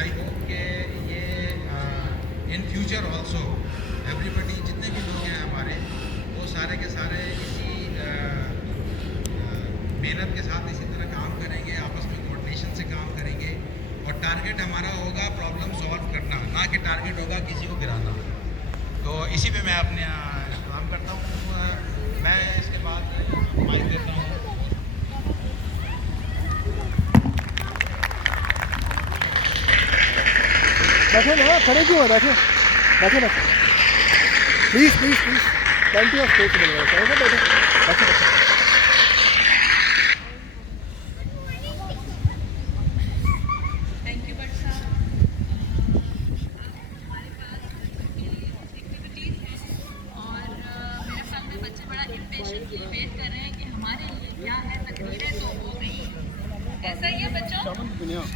I hope कि ये in future also everybody जितने भी लोग हैं हमारे वो सारे के सारे इसी मेहनत के साथ इसी तरह काम करेंगे, आपस में कोऑर्डिनेशन से काम करेंगे और टारगेट हमारा होगा प्रॉब्लम सॉल्व करना, ना कि टारगेट होगा किसी को गिराना। तो इसी पे मैं अपने काम करता हूँ। मैं इसके बाद माइक देता हूँ। बैठे ना, खड़े क्यों है? बैठे बैठे बैठे, please please please, plenty of space मिल रहा है, बैठे बैठे बैठे। थैंक यू बट साहब। हमारे पास बच्चों के लिए एक्टिविटीज़ हैं और मेरे ख्याल में बच्चे बड़ा इम्पेशेंटली वेट कर रहे हैं कि हमारे लिए क्या है, तकरीरें तो हो गई। ऐसा ही है बच्चों? Yes.